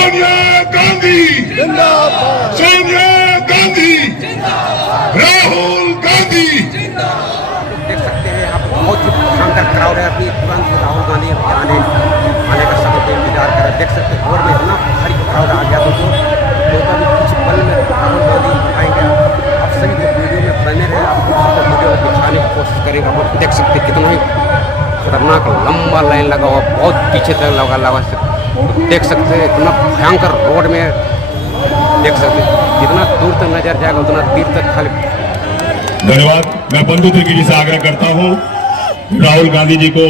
सोनिया गांधी जिंदाबाद, सोनिया गांधी जिंदाबाद, राहुल गांधी जिंदाबाद। देख सकते हैं यहाँ पर बहुत ही शानदार क्राउड है। अभी तुरंत राहुल गांधी आने का समय पे इंतजार कर रहे हैं। देख सकते हैं रोड में इतना भारी क्राउड आ गया तो अभी कुछ पल में राहुल गांधी आएंगे। आप सभी वीडियो में बने रहे, आप वीडियो में दिखाने की कोशिश करेंगे। आप देख सकते हैं कितना ही खतरनाक लंबा लाइन लगा हुआ, बहुत पीछे तक लगा देख सकते हैं। इतना भयंकर रोड में देख सकते हैं, जितना दूर तक नजर जाएगा उतना देर तक खाली। धन्यवाद। मैं बंधु त्रिकी जी से आग्रह करता हूं राहुल गांधी जी को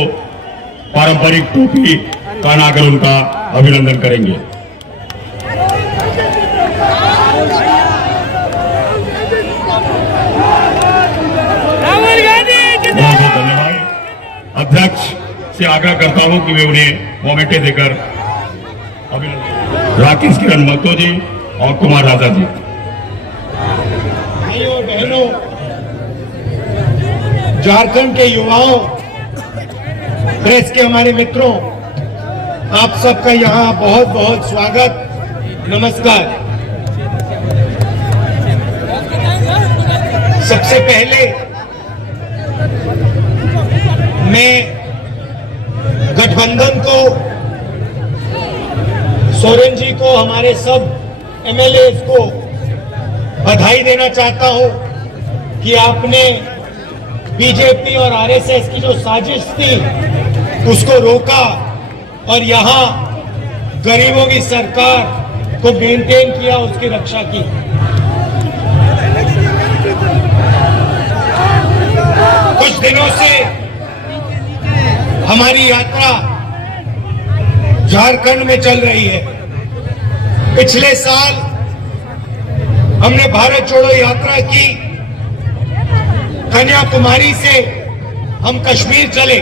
पारंपरिक टोपी पहनाकर उनका अभिनंदन करेंगे। बहुत बहुत धन्यवाद। अध्यक्ष से आग्रह करता हूं कि वे उन्हें मोमेंटे देकर अभिनंदन। राकेश किरण महतो जी और कुमार राजा जी। भाइयों और बहनों, झारखंड के युवाओं, प्रेस के हमारे मित्रों, आप सबका यहाँ बहुत बहुत स्वागत, नमस्कार। सबसे पहले मैं गठबंधन को, सोरेन जी को, हमारे सब एमएलए को बधाई देना चाहता हूं कि आपने बीजेपी और आरएसएस की जो साजिश थी उसको रोका और यहां गरीबों की सरकार को मेंटेन किया, उसकी रक्षा की। कुछ दिनों से हमारी यात्रा झारखंड में चल रही है। पिछले साल हमने भारत जोड़ो यात्रा की। कन्याकुमारी से हम कश्मीर चले,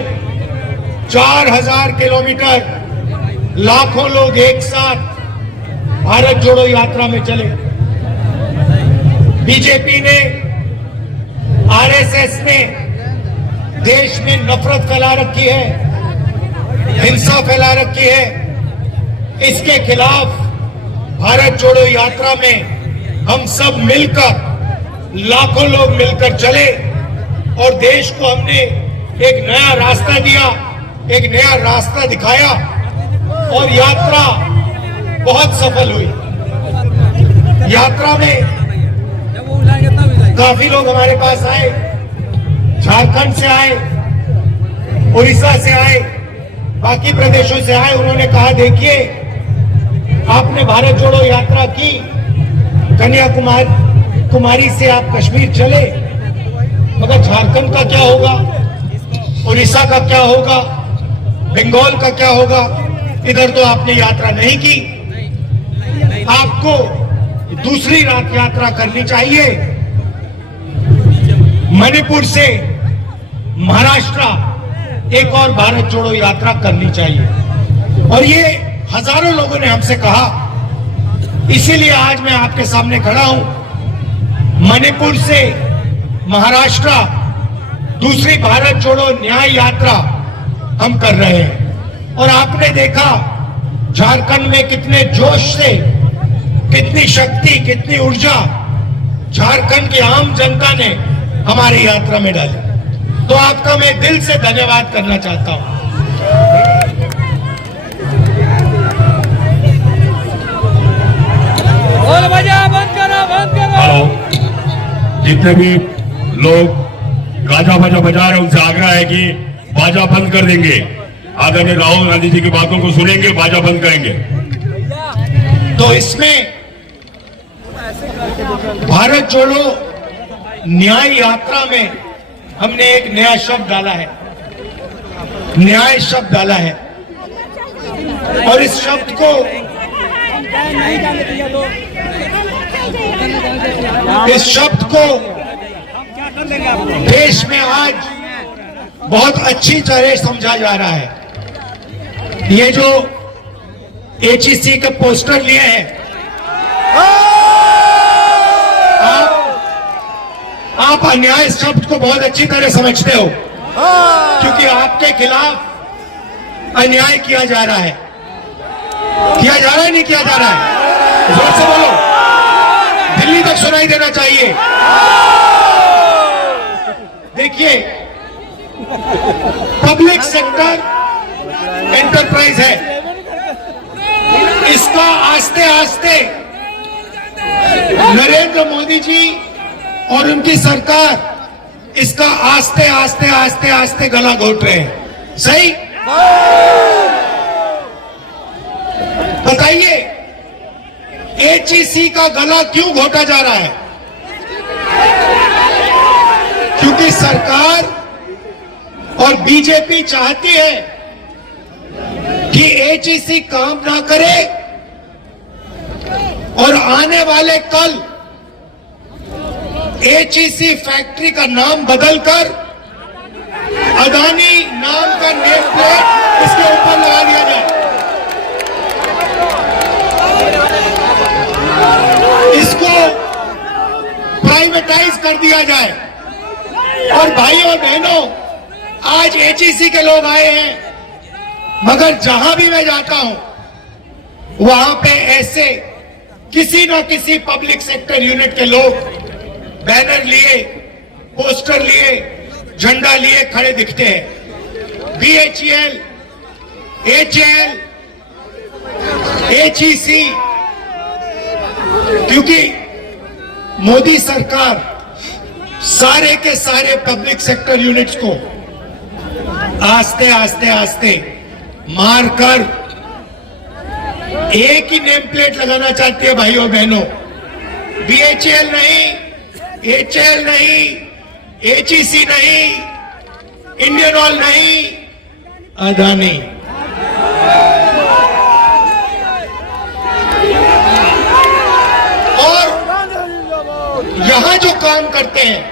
4000 किलोमीटर, लाखों लोग एक साथ भारत जोड़ो यात्रा में चले। बीजेपी ने, आरएसएस ने देश में नफरत फैला रखी है, हिंसा फैला रखी है। इसके खिलाफ भारत जोड़ो यात्रा में हम सब मिलकर, लाखों लोग मिलकर चले और देश को हमने एक नया रास्ता दिया, एक नया रास्ता दिखाया और यात्रा बहुत सफल हुई। यात्रा में काफी लोग हमारे पास आए, झारखंड से आए, उड़ीसा से आए, बाकी प्रदेशों से आए। उन्होंने कहा, देखिए आपने भारत जोड़ो यात्रा की, कन्याकुमारी से आप कश्मीर चले, मगर झारखंड का क्या होगा, उड़ीसा का क्या होगा, बंगाल का क्या होगा? इधर तो आपने यात्रा नहीं की। आपको दूसरी यात्रा करनी चाहिए। मणिपुर से महाराष्ट्र एक और भारत जोड़ो यात्रा करनी चाहिए और ये हजारों लोगों ने हमसे कहा। इसीलिए आज मैं आपके सामने खड़ा हूं। मणिपुर से महाराष्ट्र दूसरी भारत जोड़ो न्याय यात्रा हम कर रहे हैं और आपने देखा झारखंड में कितने जोश से, कितनी शक्ति, कितनी ऊर्जा झारखंड की आम जनता ने हमारी यात्रा में डाली। तो आपका मैं दिल से धन्यवाद करना चाहता हूं। हेलो, जितने भी लोग गाजा बाजा बजा रहे हैं उनसे आग्रह है कि बाजा बंद कर देंगे। आदरणीय राहुल गांधी जी की बातों को सुनेंगे, बाजा बंद करेंगे। तो इसमें भारत जोड़ो न्याय यात्रा में हमने एक नया शब्द डाला है, न्याय शब्द डाला है और इस शब्द को देश में आज बहुत अच्छी तरह समझा जा रहा है। ये जो एचईसी के पोस्टर लिए हैं, आप अन्याय शब्द को बहुत अच्छी तरह समझते हो क्योंकि आपके खिलाफ अन्याय किया जा रहा है। किया जा रहा है, नहीं किया जा रहा है? जोर से बोलो, दिल्ली तक सुनाई देना चाहिए। देखिए, पब्लिक सेक्टर एंटरप्राइज है, इसका आस्ते आस्ते नरेंद्र मोदी जी और उनकी सरकार इसका आस्ते आस्ते आस्ते आस्ते गला घोट रहे हैं। सही? बताइए, एचईसी का गला क्यों घोटा जा रहा है? क्योंकि सरकार और बीजेपी चाहती है कि एचईसी काम ना करे और आने वाले कल एचईसी फैक्ट्री का नाम बदलकर अदानी नाम का नेम प्लेट इसके ऊपर लगा दिया जाए। इसको प्राइवेटाइज कर दिया जाए। और भाइयों और बहनों, आज एचईसी के लोग आए हैं, मगर जहां भी मैं जाता हूं वहां पे ऐसे किसी न किसी पब्लिक सेक्टर यूनिट के लोग बैनर लिए, पोस्टर लिए, झंडा लिए खड़े दिखते हैं। बीएचईएल, एचएल, एचईसी, क्योंकि मोदी सरकार सारे के सारे पब्लिक सेक्टर यूनिट्स को आस्ते आस्ते आस्ते मारकर एक ही नेम प्लेट लगाना चाहती है। भाइयों बहनों, बीएचईएल नहीं, एचएल नहीं, एचईसी नहीं, इंडियन ऑयल नहीं, अदानी। और यहां जो काम करते हैं,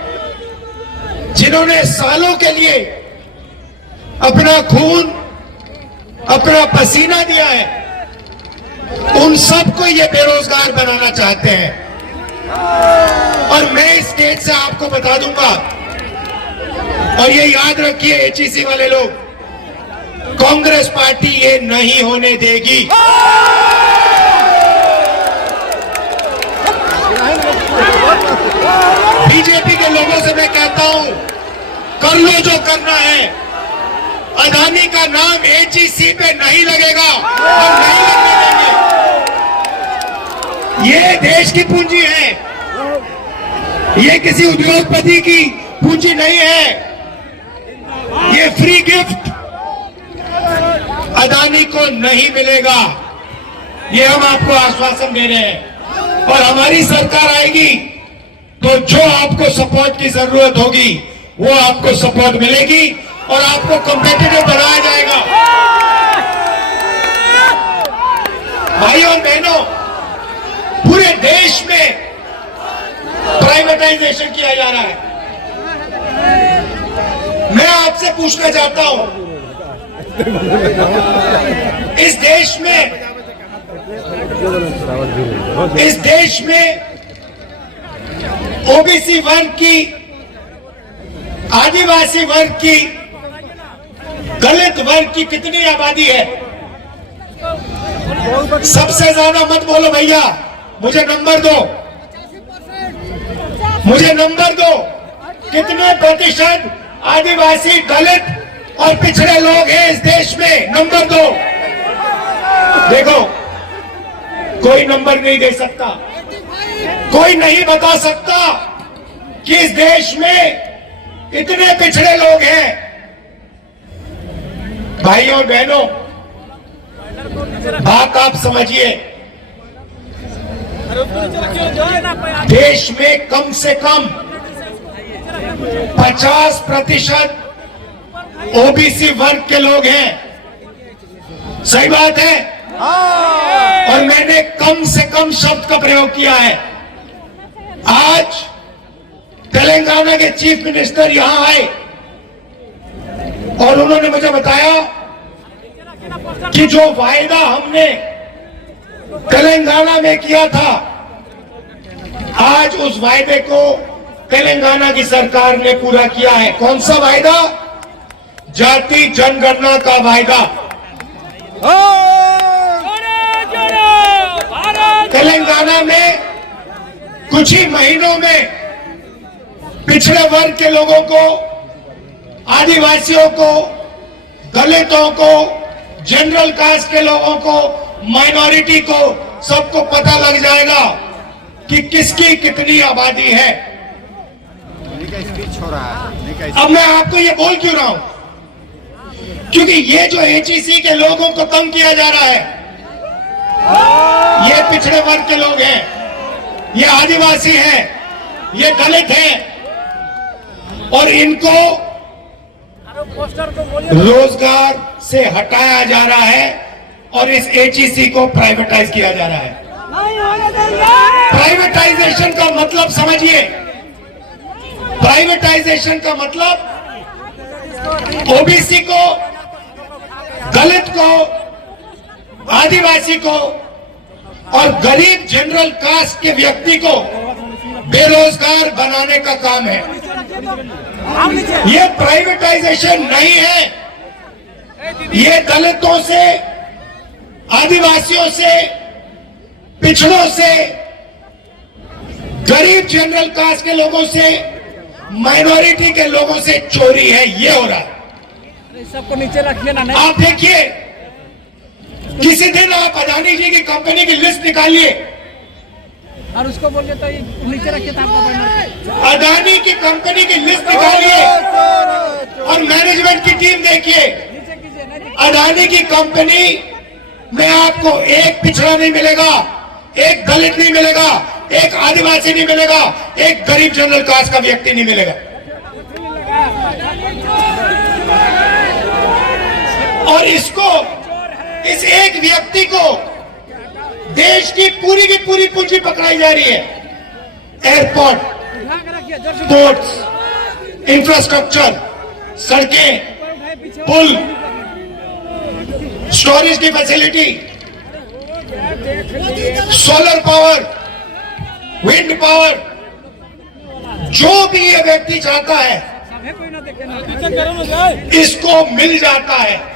जिन्होंने सालों के लिए अपना खून, अपना पसीना दिया है, उन सबको ये बेरोजगार बनाना चाहते हैं। और मैं इस स्टेज से आपको बता दूंगा, और ये याद रखिए एचईसी वाले लोग, कांग्रेस पार्टी ये नहीं होने देगी। बीजेपी के लोगों से मैं कहता हूं, कर लो जो करना है, अदानी का नाम एचईसी पे नहीं लगेगा और नहीं लगने देंगे। ये देश की पूंजी है, ये किसी उद्योगपति की पूंजी नहीं है। ये फ्री गिफ्ट अदानी को नहीं मिलेगा, ये हम आपको आश्वासन दे रहे हैं। और हमारी सरकार आएगी तो जो आपको सपोर्ट की जरूरत होगी वो आपको सपोर्ट मिलेगी और आपको कॉम्पिटिटिव बनाया जाएगा। भाइयों और बहनों, पूरे देश में प्राइवेटाइजेशन किया जा रहा है। मैं आपसे पूछना चाहता हूं, इस देश में ओबीसी वर्ग की, आदिवासी वर्ग की, दलित वर्ग की कितनी आबादी है? सबसे ज्यादा मत बोलो भैया, मुझे नंबर दो, मुझे नंबर दो। कितने प्रतिशत आदिवासी, दलित और पिछड़े लोग हैं इस देश में? नंबर दो। देखो, कोई नंबर नहीं दे सकता, कोई नहीं बता सकता कि इस देश में इतने पिछड़े लोग हैं। भाइयों और बहनों, बात आप समझिए, देश में कम से कम 50% ओबीसी वर्ग के लोग हैं। सही बात है? और मैंने कम से कम शब्द का प्रयोग किया है। आज तेलंगाना के चीफ मिनिस्टर यहां आए और उन्होंने मुझे बताया कि जो वायदा हमने तेलंगाना में किया था, आज उस वायदे को तेलंगाना की सरकार ने पूरा किया है। कौन सा वायदा? जाति जनगणना का वायदा। तेलंगाना में कुछ ही महीनों में पिछड़े वर्ग के लोगों को, आदिवासियों को, दलितों को, जनरल कास्ट के लोगों को, माइनॉरिटी को, सबको पता लग जाएगा कि किसकी कितनी आबादी है। अब मैं आपको ये बोल क्यों रहा हूं? क्योंकि ये जो HEC के लोगों को तंग किया जा रहा है, ये पिछड़े वर्ग के लोग हैं, ये आदिवासी हैं, ये दलित हैं, और इनको रोजगार से हटाया जा रहा है और इस HEC को प्राइवेटाइज किया जा रहा है। प्राइवेटाइजेशन का मतलब समझिए। प्राइवेटाइजेशन का मतलब OBC को, दलित को, आदिवासी को और गरीब जनरल कास्ट के व्यक्ति को बेरोजगार बनाने का काम है। ये प्राइवेटाइजेशन नहीं है। ये दलितों से, आदिवासियों से, पिछड़ों से, गरीब जनरल कास्ट के लोगों से, माइनॉरिटी के लोगों से चोरी है। ये हो रहा है। सबको नीचे रखिए ना। आप देखिए, किसी दिन आप अदानी जी की कंपनी की लिस्ट निकालिए और उसको बोलिए तो नीचे रखिए तो आपको अदानी की कंपनी की लिस्ट निकालिए और मैनेजमेंट की टीम देखिए। नीचे कीजिए। अदानी की कंपनी में आपको एक पिछड़ा नहीं मिलेगा, एक दलित नहीं मिलेगा, एक आदिवासी नहीं मिलेगा, एक गरीब जनरल कास्ट का व्यक्ति नहीं मिलेगा। और इसको, इस एक व्यक्ति को देश की पूरी पूंजी पकड़ाई जा रही है। एयरपोर्ट, पोर्ट्स, इंफ्रास्ट्रक्चर, सड़कें, पुल, स्टोरेज की facility, solar power, wind power, जो भी ये व्यक्ति चाहता है इसको मिल जाता है।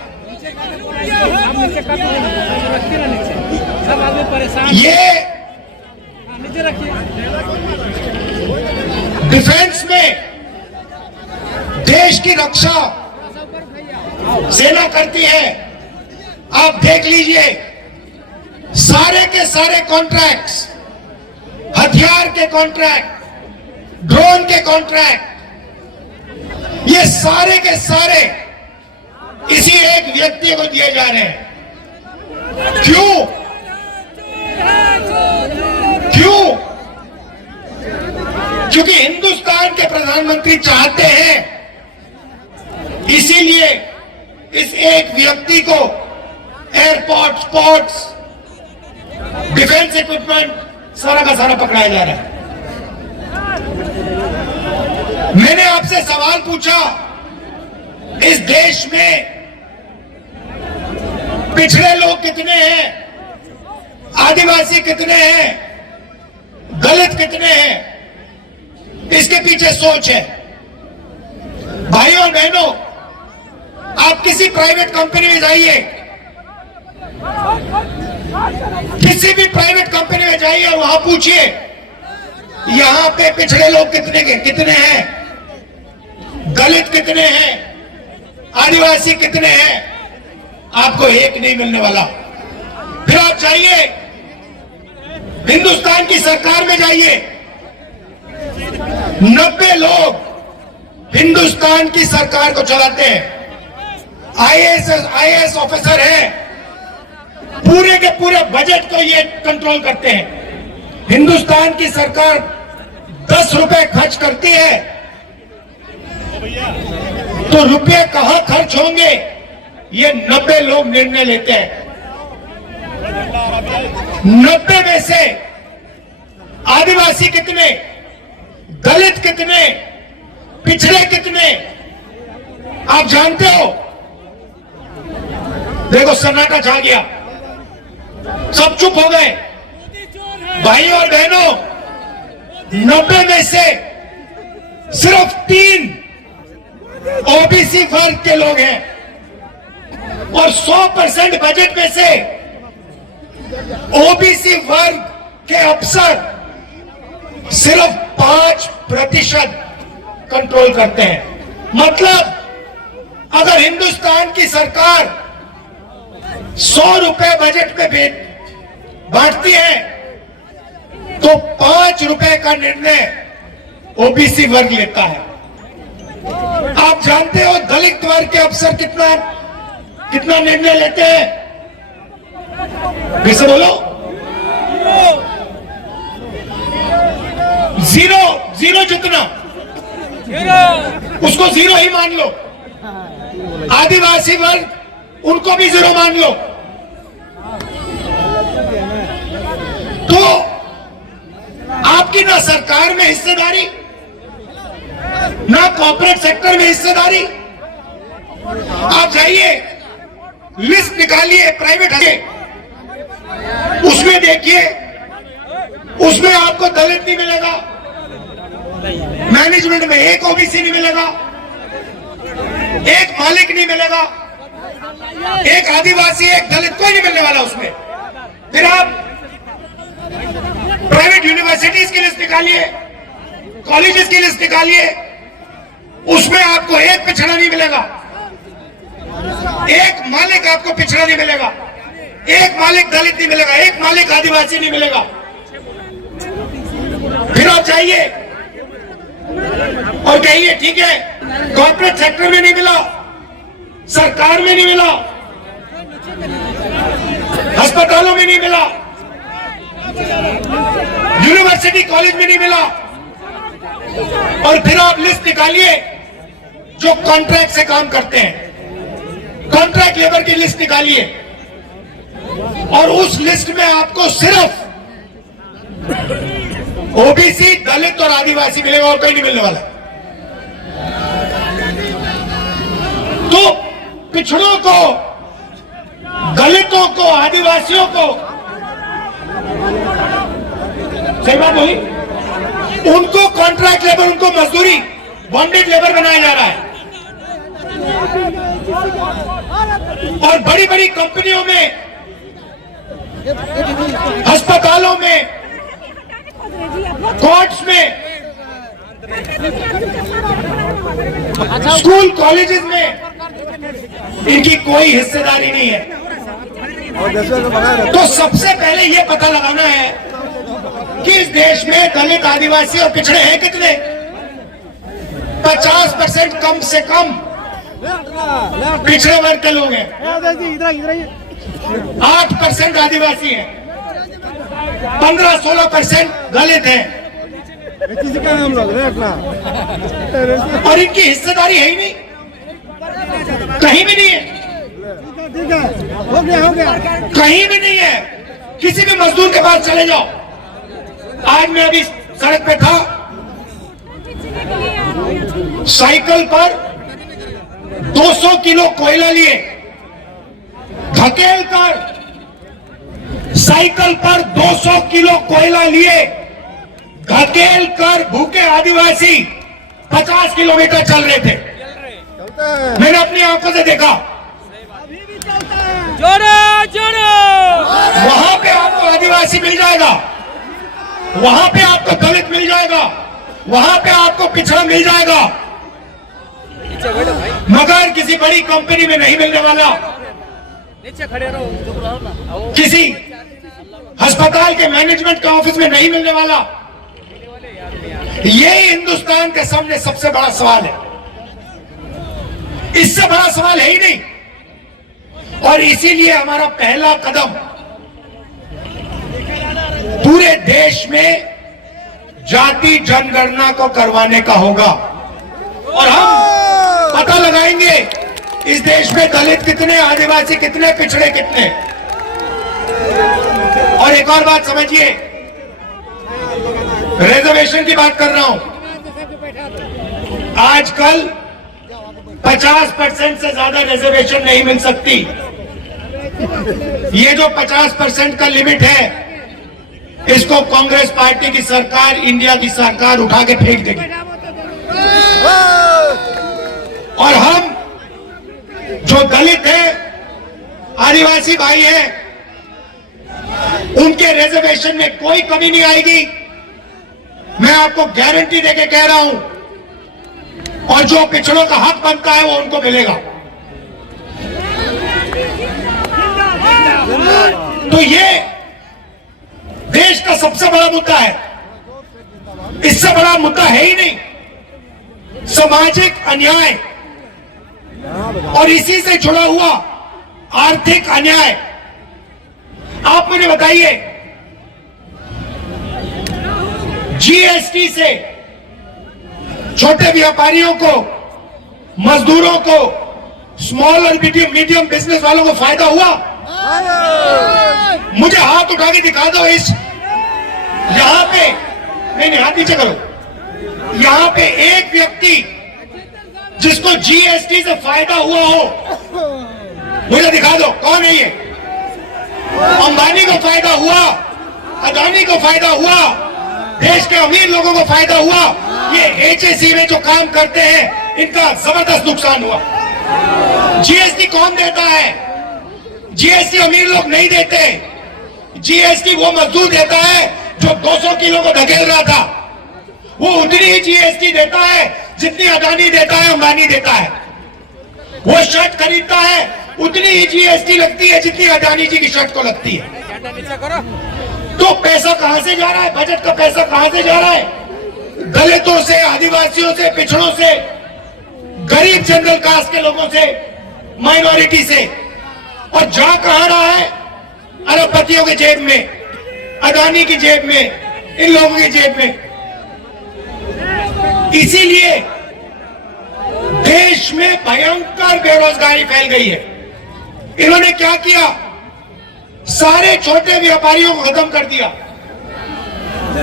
सब आदमी परेशान। ये नीचे रखिए। डिफेंस में देश की रक्षा सेना करती है। आप देख लीजिए, सारे के सारे कॉन्ट्रैक्ट्स, हथियार के कॉन्ट्रैक्ट, ड्रोन के कॉन्ट्रैक्ट, ये सारे के सारे इसी एक व्यक्ति को दिए जा रहे हैं। क्यों? क्यों? क्योंकि हिंदुस्तान के प्रधानमंत्री चाहते हैं, इसीलिए इस एक व्यक्ति को एयरपोर्ट, पोर्ट्स, डिफेंस इक्विपमेंट सारा का सारा पकड़ाया जा रहा है। मैंने आपसे सवाल पूछा, इस देश में पिछड़े लोग कितने हैं, आदिवासी कितने हैं, दलित कितने हैं? इसके पीछे सोच है। भाइयों और बहनों, आप किसी प्राइवेट कंपनी में जाइए, किसी भी प्राइवेट कंपनी में जाइए और वहां पूछिए यहां पे पिछड़े लोग कितने हैं, दलित कितने हैं, आदिवासी कितने हैं? आपको एक नहीं मिलने वाला। फिर आप जाइए हिंदुस्तान की सरकार में जाइए, 90 लोग हिंदुस्तान की सरकार को चलाते हैं। आईएएस ऑफिसर हैं, पूरे के पूरे बजट को ये कंट्रोल करते हैं। हिंदुस्तान की सरकार 10 रुपए खर्च करती है तो रुपए कहां खर्च होंगे ये 90 लोग निर्णय लेते हैं। 90 में से आदिवासी कितने, दलित कितने, पिछड़े कितने, आप जानते हो? देखो सन्नाटा छा गया, सब चुप हो गए। भाइयों और बहनों, 90 में से सिर्फ 3 ओबीसी वर्ग के लोग हैं और 100% बजट में से ओबीसी वर्ग के अफसर सिर्फ 5% कंट्रोल करते हैं। मतलब अगर हिंदुस्तान की सरकार 100 रुपए बजट पे बांटती है तो 5 रुपए का निर्णय ओबीसी वर्ग लेता है। आप जानते हो दलित वर्ग के अफसर कितना निर्णय लेते हैं? फिर से बोलो। जीरो जितना, उसको जीरो ही मान लो। आदिवासी वर्ग, उनको भी जीरो मान लो। तो आपकी ना सरकार में हिस्सेदारी, ना कॉर्पोरेट सेक्टर में हिस्सेदारी। आप जाइए, लिस्ट निकालिए प्राइवेट है, उसमें देखिए, उसमें आपको दलित नहीं मिलेगा, मैनेजमेंट में एक ओबीसी नहीं मिलेगा, एक मालिक नहीं मिलेगा, एक आदिवासी, एक दलित, कोई नहीं मिलने वाला उसमें। फिर आप प्राइवेट यूनिवर्सिटीज की लिस्ट निकालिए, कॉलेजेस की लिस्ट निकालिए, उसमें आपको एक पिछड़ा नहीं मिलेगा, एक मालिक आपको पिछड़ा नहीं मिलेगा, एक मालिक दलित नहीं मिलेगा, एक मालिक आदिवासी नहीं मिलेगा। फिर आप जाइए और कहिए ठीक है, कॉर्पोरेट सेक्टर में नहीं मिला, सरकार में नहीं मिला, अस्पतालों में नहीं मिला, यूनिवर्सिटी कॉलेज में नहीं मिला। और फिर आप लिस्ट निकालिए जो कॉन्ट्रैक्ट से काम करते हैं, कॉन्ट्रैक्ट लेबर की लिस्ट निकालिए और उस लिस्ट में आपको सिर्फ ओबीसी, दलित और आदिवासी मिलेगा और कोई नहीं मिलने वाला। तो पिछड़ों को, दलितों को, आदिवासियों को, सही बात बोली, उनको कॉन्ट्रैक्ट लेबर, उनको मजदूरी, बॉन्डेड लेबर बनाया जा रहा है। और बड़ी बड़ी कंपनियों में, अस्पतालों में, कोर्ट्स में, स्कूल कॉलेजेस में इनकी कोई हिस्सेदारी नहीं है। तो सबसे पहले यह पता लगाना है कि इस देश में दलित, आदिवासी और पिछड़े हैं कितने। 50% कम से कम पिछड़े वर्ग के लोग हैं, 8% आदिवासी हैं, 15-16% दलित हैं, और इनकी हिस्सेदारी है ही नहीं, कहीं भी नहीं है, कहीं भी नहीं है। किसी भी मजदूर के पास चले जाओ। आज मैं अभी सड़क पे था, साइकिल पर 200 किलो कोयला लिए, धकेल कर साइकिल पर 200 किलो कोयला लिए, धकेल कर भूखे आदिवासी 50 किलोमीटर चल रहे थे। मैंने अपनी आंखों से देखा। वहां पे आपको आदिवासी मिल जाएगा, वहां पे आपको दलित मिल जाएगा, वहां पे आपको पिछड़ा मिल जाएगा, मगर किसी बड़ी कंपनी में नहीं मिलने वाला, किसी अस्पताल के मैनेजमेंट के ऑफिस में नहीं मिलने वाला। यही हिंदुस्तान के सामने सबसे बड़ा सवाल है, इससे बड़ा सवाल है ही नहीं। और इसीलिए हमारा पहला कदम पूरे देश में जाति जनगणना को करवाने का होगा। और हम पता लगाएंगे इस देश में दलित कितने, आदिवासी कितने, पिछड़े कितने। और एक और बात समझिए, रिजर्वेशन की बात कर रहा हूं। आजकल 50% से ज्यादा रिजर्वेशन नहीं मिल सकती। ये जो 50% का लिमिट है, इसको कांग्रेस पार्टी की सरकार, इंडिया की सरकार उठा के फेंक देगी। और हम जो दलित हैं, आदिवासी भाई हैं, उनके रिजर्वेशन में कोई कमी नहीं आएगी, मैं आपको गारंटी देके कह रहा हूं। और जो पिछड़ों का हक बनता है वो उनको मिलेगा। तो ये देश का सबसे बड़ा मुद्दा है, इससे बड़ा मुद्दा है ही नहीं। सामाजिक अन्याय और इसी से जुड़ा हुआ आर्थिक अन्याय। आप मुझे बताइए, जीएसटी से छोटे व्यापारियों को, मजदूरों को, स्मॉल और मीडियम बिजनेस वालों को फायदा हुआ? मुझे हाथ उठा के दिखा दो इस यहां पे, नहीं हाथ नीचे करो, यहां पे एक व्यक्ति जिसको जीएसटी से फायदा हुआ हो, मुझे दिखा दो कौन है ये। अंबानी को फायदा हुआ, अदानी को फायदा हुआ, देश के अमीर लोगों को फायदा हुआ, ये एचएससी में जो काम करते हैं इनका जबरदस्त नुकसान हुआ। जीएसटी कौन देता है? जीएसटी अमीर लोग नहीं देते, जीएसटी वो मजदूर देता है जो 200 किलो को धकेल रहा था, वो उतनी ही जीएसटी देता है जितनी अदानी देता है, अंबानी देता है। वो शर्ट खरीदता है, उतनी ही जीएसटी लगती है जितनी अदानी जी की शर्ट को लगती है। तो पैसा कहां से जा रहा है? बजट का पैसा कहां से जा रहा है? दलितों से, आदिवासियों से, पिछड़ों से, गरीब जनरल कास्ट के लोगों से, माइनॉरिटी से। और जा कहां रहा है? अरबपतियों के जेब में, अदानी की जेब में, इन लोगों की जेब में। इसीलिए देश में भयंकर बेरोजगारी फैल गई है। इन्होंने क्या किया? सारे छोटे व्यापारियों को खत्म कर दिया।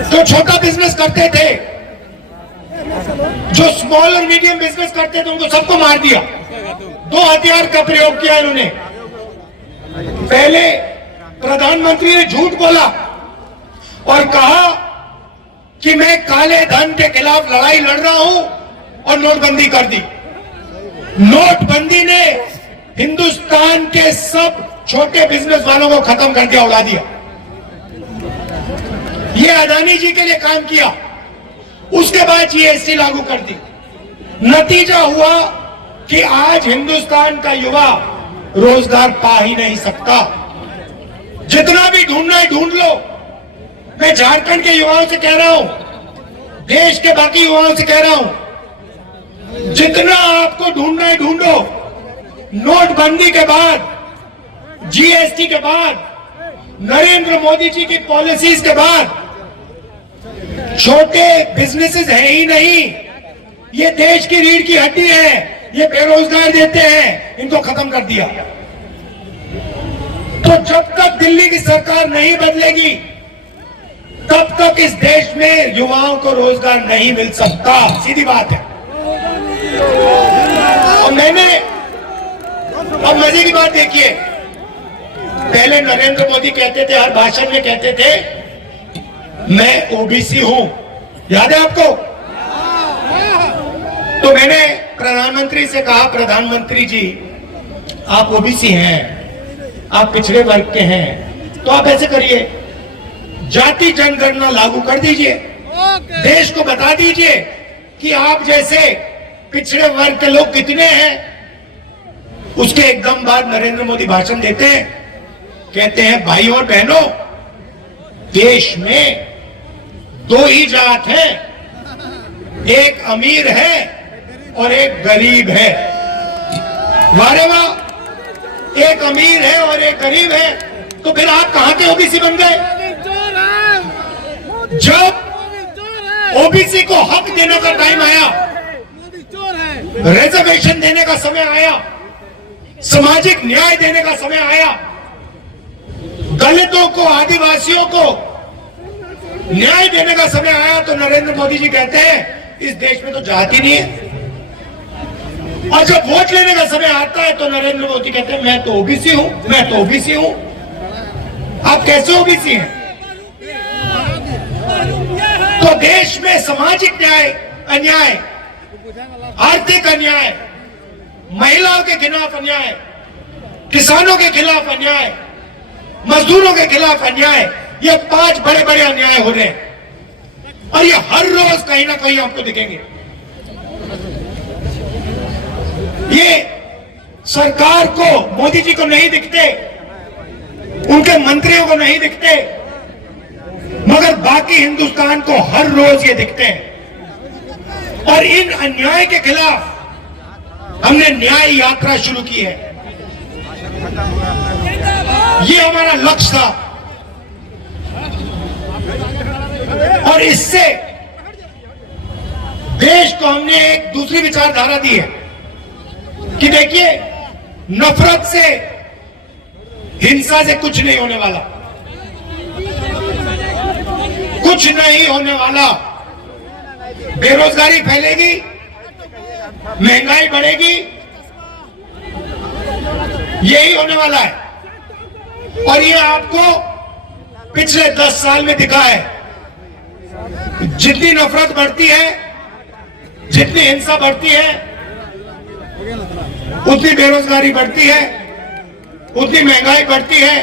जो छोटा बिजनेस करते थे, जो स्मॉल और मीडियम बिजनेस करते थे, उनको सबको मार दिया। दो हथियार का प्रयोग किया इन्होंने। पहले प्रधानमंत्री ने झूठ बोला और कहा कि मैं काले धन के खिलाफ लड़ाई लड़ रहा हूं और नोटबंदी कर दी। नोटबंदी ने हिंदुस्तान के सब छोटे बिजनेस वालों को खत्म कर दिया, उड़ा दिया। ये अदानी जी के लिए काम किया। उसके बाद जीएसटी लागू कर दी। नतीजा हुआ कि आज हिंदुस्तान का युवा रोजगार पा ही नहीं सकता। जितना भी ढूंढना है ढूंढ लो। मैं झारखंड के युवाओं से कह रहा हूं, देश के बाकी युवाओं से कह रहा हूं, जितना आपको ढूंढना है ढूंढो। नोटबंदी के बाद, जीएसटी के बाद, नरेंद्र मोदी जी की पॉलिसीज के बाद छोटे बिजनेसेस है ही नहीं। ये देश की रीढ़ की हड्डी है, ये बेरोजगार देते हैं, इनको खत्म कर दिया। तो जब तक दिल्ली की सरकार नहीं बदलेगी तब तक इस देश में युवाओं को रोजगार नहीं मिल सकता। सीधी बात है। और मैंने, अब मजे की बात देखिए, पहले नरेंद्र मोदी कहते थे, हर भाषण में कहते थे, मैं ओबीसी हूं। याद है आपको? तो मैंने प्रधानमंत्री से कहा, प्रधानमंत्री जी आप ओबीसी हैं, आप पिछड़े वर्ग के हैं, तो आप ऐसे करिए, जाति जनगणना लागू कर दीजिए। देश को बता दीजिए कि आप जैसे पिछड़े वर्ग के लोग कितने हैं। उसके एकदम बाद नरेंद्र मोदी भाषण देते हैं, कहते हैं भाई और बहनों, देश में दो ही जात है, एक अमीर है और एक गरीब है। वारे वाह, एक अमीर है और एक गरीब है, तो फिर आप कहां के ओबीसी बन गए? जब ओबीसी को हक देने का टाइम आया, रिजर्वेशन देने का समय आया, सामाजिक न्याय देने का समय आया, दलितों को, आदिवासियों को न्याय देने का समय आया, तो नरेंद्र मोदी जी कहते हैं इस देश में तो जाति नहीं है। और जब वोट लेने का समय आता है तो नरेंद्र मोदी कहते हैं मैं तो ओबीसी हूं, मैं तो ओबीसी हूं। आप कैसे ओबीसी हैं? तो देश में सामाजिक न्याय, अन्याय, आर्थिक अन्याय, महिलाओं के खिलाफ अन्याय, किसानों के खिलाफ अन्याय, मजदूरों के खिलाफ अन्याय, ये 5 बड़े बड़े अन्याय हो रहे हैं और ये हर रोज कहीं ना कहीं आपको दिखेंगे। ये सरकार को, मोदी जी को नहीं दिखते, उनके मंत्रियों को नहीं दिखते, मगर बाकी हिंदुस्तान को हर रोज ये दिखते हैं। और इन अन्याय के खिलाफ हमने न्याय यात्रा शुरू की है। ये हमारा लक्ष्य था और इससे देश को हमने एक दूसरी विचारधारा दी है कि देखिए, नफरत से, हिंसा से कुछ नहीं होने वाला, कुछ नहीं होने वाला। बेरोजगारी फैलेगी, महंगाई बढ़ेगी, यही होने वाला है। और ये आपको पिछले 10 साल में दिखा है। जितनी नफरत बढ़ती है, जितनी हिंसा बढ़ती है, उतनी बेरोजगारी बढ़ती है, उतनी महंगाई बढ़ती है,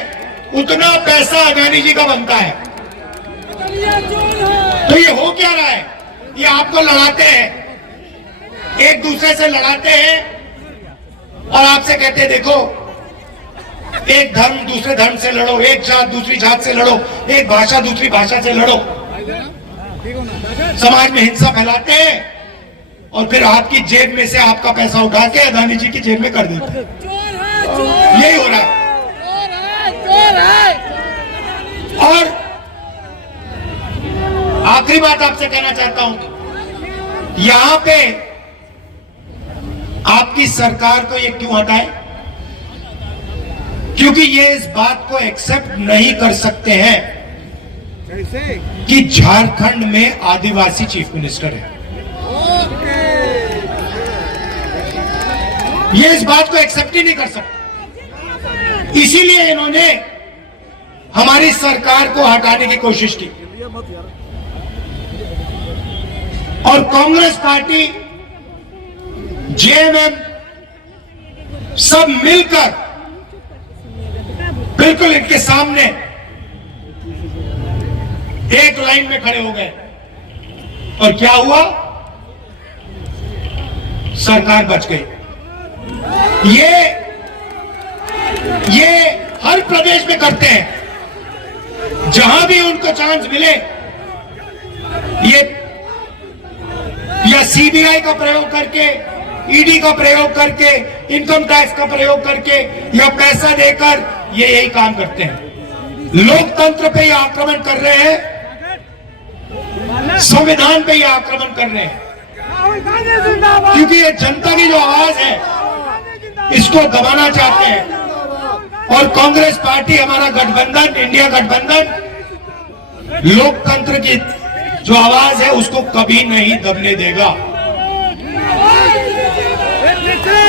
उतना पैसा अदानी जी का बनता है। तो ये हो क्या रहा है? ये आपको लड़ाते हैं, एक दूसरे से लड़ाते हैं और आपसे कहते हैं देखो, एक धर्म दूसरे धर्म से लड़ो, एक जात दूसरी जात से लड़ो, एक भाषा दूसरी भाषा से लड़ो। समाज में हिंसा फैलाते हैं और फिर आपकी जेब में से आपका पैसा उठा के अदानी जी की जेब में कर देते हैं। यही हो रहा है। और आखिरी बात आपसे कहना चाहता हूं, यहां पे आपकी सरकार को ये क्यों हटाए? क्योंकि ये इस बात को एक्सेप्ट नहीं कर सकते हैं कि झारखंड में आदिवासी चीफ मिनिस्टर है। ये इस बात को एक्सेप्ट ही नहीं कर सकते, इसीलिए इन्होंने हमारी सरकार को हटाने की कोशिश की। और कांग्रेस पार्टी, जेएमएम सब मिलकर बिल्कुल इनके सामने एक लाइन में खड़े हो गए। और क्या हुआ? सरकार बच गई। ये हर प्रदेश में करते हैं, जहां भी उनको चांस मिले, ये या सीबीआई का प्रयोग करके, ईडी का प्रयोग करके, इनकम टैक्स का प्रयोग करके या पैसा देकर ये यही काम करते हैं। लोकतंत्र पे ये आक्रमण कर रहे हैं, संविधान पे ये आक्रमण कर रहे हैं, क्योंकि ये जनता की जो आवाज है इसको दबाना चाहते हैं। और कांग्रेस पार्टी, हमारा गठबंधन, इंडिया गठबंधन, लोकतंत्र की जो आवाज है उसको कभी नहीं दबने देगा।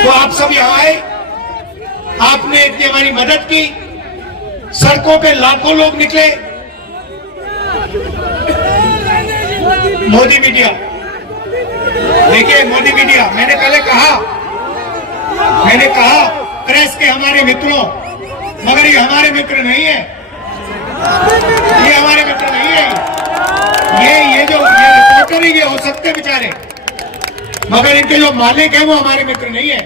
तो आप सब यहां आए, आपने इतनी हमारी मदद की, सड़कों पे लाखों लोग निकले। मोदी मीडिया, देखिए मोदी मीडिया, मैंने पहले कहा प्रेस के हमारे मित्रों, मगर ये हमारे मित्र नहीं है, ये हमारे मित्र नहीं है। ये रिपोर्टर ही ये हो सकते बेचारे, मगर इनके जो मालिक हैं वो हमारे मित्र नहीं है।